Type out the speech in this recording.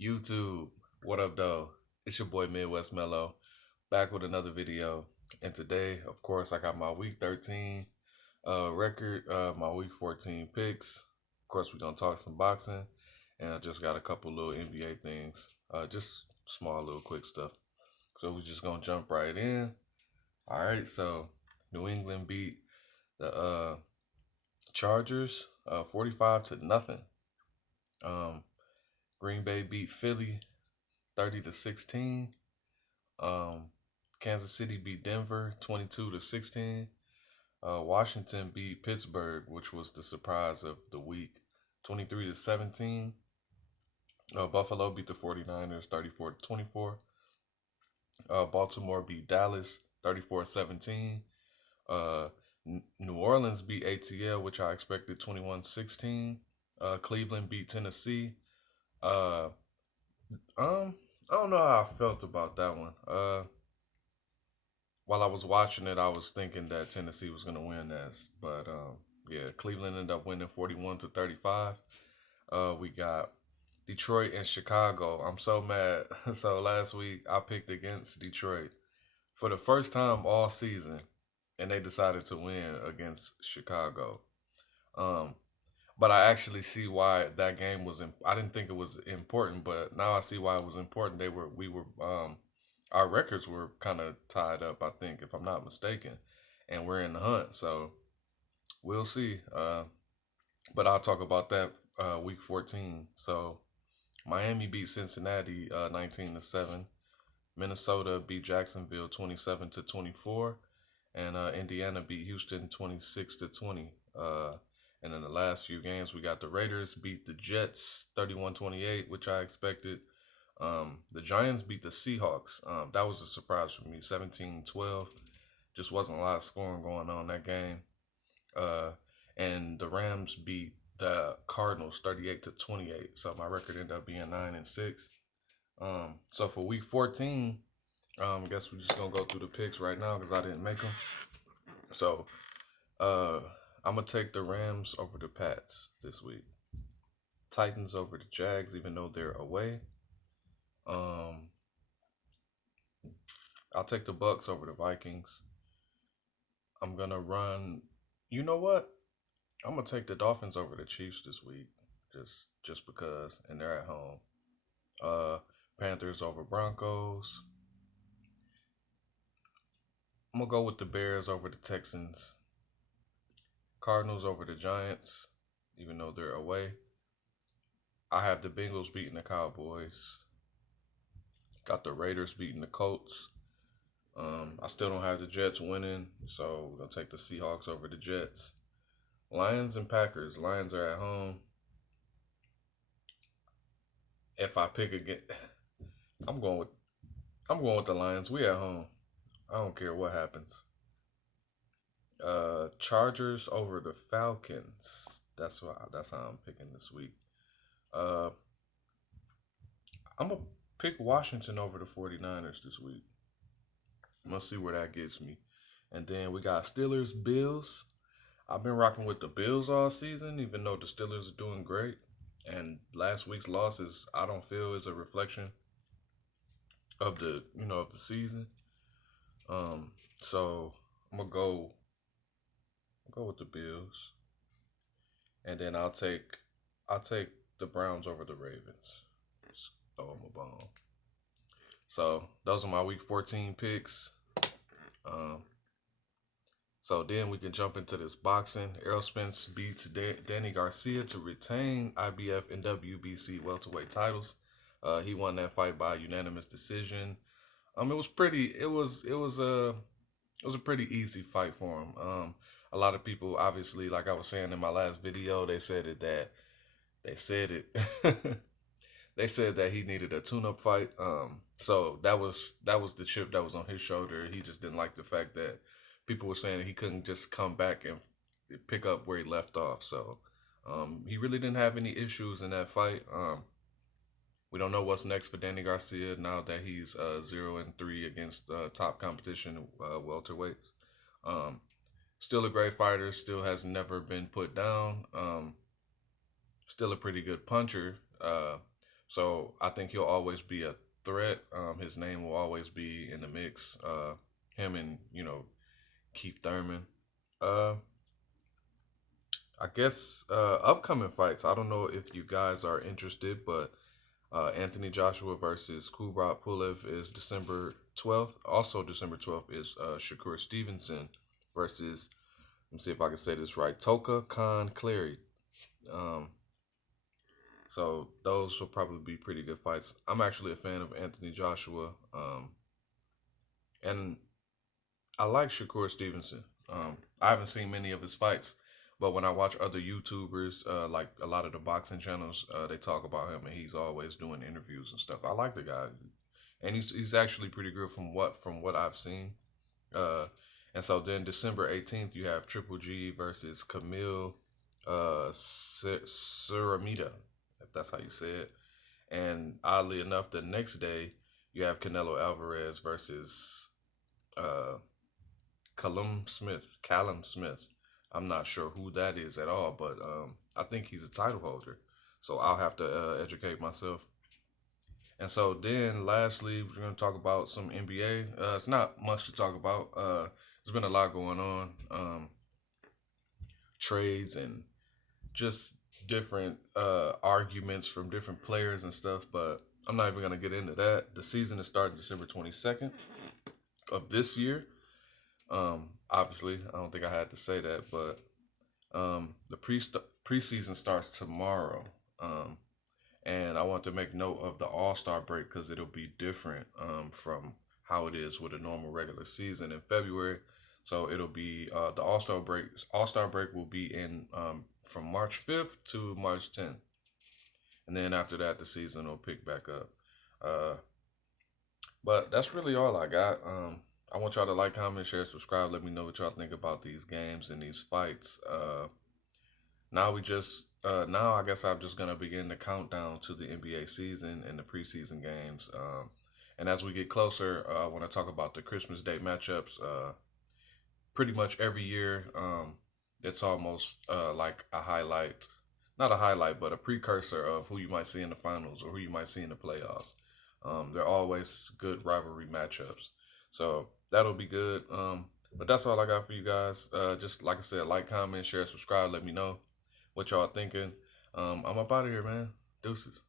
YouTube, what up, though? It's your boy Midwest Mellow, back with another video. And today, of course, I got my week 13 record, my week 14 picks. Of course, we're gonna talk some boxing, and I just got a couple little NBA things, just small little quick stuff. So we're just gonna jump right in. All right, so New England beat the Chargers 45 to nothing. Um, Green Bay beat Philly 30 to 16. Um, Kansas City beat Denver 22 to 16. Washington beat Pittsburgh, which was the surprise of the week, 23 to 17. Buffalo beat the 49ers 34 to 24. Baltimore beat Dallas 34-17. Uh, New Orleans beat ATL, which I expected 21-16. Cleveland beat Tennessee. Uh, um, I don't know how I felt about that one. While I was watching it, I was thinking that Tennessee was gonna win this, but yeah, Cleveland ended up winning 41 to 35. We got Detroit and Chicago. I'm so mad. So last week I picked against Detroit for the first time all season, and they decided to win against Chicago. Um, but I actually see why that game was. I didn't think it was important, but now I see why it was important. We were, our records were kind of tied up. I think, if I'm not mistaken, and we're in the hunt. So we'll see. But I'll talk about that week 14. So Miami beat Cincinnati 19 to 7. Minnesota beat Jacksonville 27 to 24, and Indiana beat Houston 26 to 20. And in the last few games, we got the Raiders beat the Jets 31-28, which I expected. The Giants beat the Seahawks. That was a surprise for me, 17-12. Just wasn't a lot of scoring going on that game. And the Rams beat the Cardinals 38 to 28. So my record ended up being 9-6. So for week 14, I guess we're just gonna go through the picks right now because I didn't make them. So I'm gonna take the Rams over the Pats this week. Titans over the Jags, even though they're away. I'll take the Bucks over the Vikings. I'm gonna run. You know what? I'm gonna take the Dolphins over the Chiefs this week, just because, and they're at home. Uh, Panthers over Broncos. I'm gonna go with the Bears over the Texans. Cardinals over the Giants, even though they're away. I have the Bengals beating the Cowboys. Got the Raiders beating the Colts. I still don't have the Jets winning, so we're gonna take the Seahawks over the Jets. Lions and Packers. Lions are at home. If I pick again, I'm going with I'm going with the Lions. We at home. I don't care what happens. Chargers over the Falcons. That's how I'm picking this week. Uh, I'm gonna pick Washington over the 49ers this week. I'm gonna see where that gets me. And then we got Steelers, Bills. I've been rocking with the Bills all season, even though the Steelers are doing great. And last week's losses, I don't feel is a reflection of the season. So I'm gonna go with the Bills, and then I'll take the Browns over the Ravens. Just throw them a bone. So those are my week 14 picks. Um, so then we can jump into this boxing. Errol Spence beats Danny Garcia to retain IBF and WBC welterweight titles. He won that fight by unanimous decision. It was pretty. It was a pretty easy fight for him. A lot of people, obviously, like I was saying in my last video, they said they said that he needed a tune-up fight. So that was the chip that was on his shoulder. He just didn't like the fact that people were saying he couldn't just come back and pick up where he left off. So he really didn't have any issues in that fight. We don't know what's next for Danny Garcia now that he's 0-3 against top competition welterweights. Still a great fighter. Still has never been put down. Still a pretty good puncher. So I think he'll always be a threat. His name will always be in the mix. Him and Keith Thurman. Uh, I guess upcoming fights. I don't know if you guys are interested, but Anthony Joshua versus Kubrat Pulev is December 12th. Also, December 12th is Shakur Stevenson versus, let me see if I can say this right, Toka Khan Clary. Um, so those will probably be pretty good fights. I'm actually a fan of Anthony Joshua, and I like Shakur Stevenson. I haven't seen many of his fights, but when I watch other YouTubers, like a lot of the boxing channels, they talk about him, and he's always doing interviews and stuff. I like the guy, and he's actually pretty good from what I've seen. Uh, and so then December 18th, you have Triple G versus Camille Suramita, if that's how you say it. And oddly enough, the next day you have Canelo Alvarez versus uh, Callum Smith. Callum Smith. I'm not sure who that is at all, but I think he's a title holder. So I'll have to educate myself. And so then, lastly, we're going to talk about some NBA. It's not much to talk about. There's been a lot going on, trades and just different arguments from different players and stuff. But I'm not even going to get into that. The season is starting December 22nd of this year. Obviously, I don't think I had to say that, but the preseason starts tomorrow. And I want to make note of the All Star break because it'll be different from how it is with a normal regular season in February. So it'll be the All Star break. All Star break will be in from March 5th to March 10th, and then after that, the season will pick back up. Uh, but that's really all I got. I want y'all to like, comment, share, subscribe. Let me know what y'all think about these games and these fights. Now I guess I'm just gonna begin the countdown to the NBA season and the preseason games. And as we get closer, I want to talk about the Christmas Day matchups. Pretty much every year, it's almost like a highlight, not a highlight, but a precursor of who you might see in the finals or who you might see in the playoffs. They're always good rivalry matchups, so that'll be good. But that's all I got for you guys. Just like I said, like, comment, share, subscribe. Let me know what y'all thinking. I'm up out of here, man. Deuces.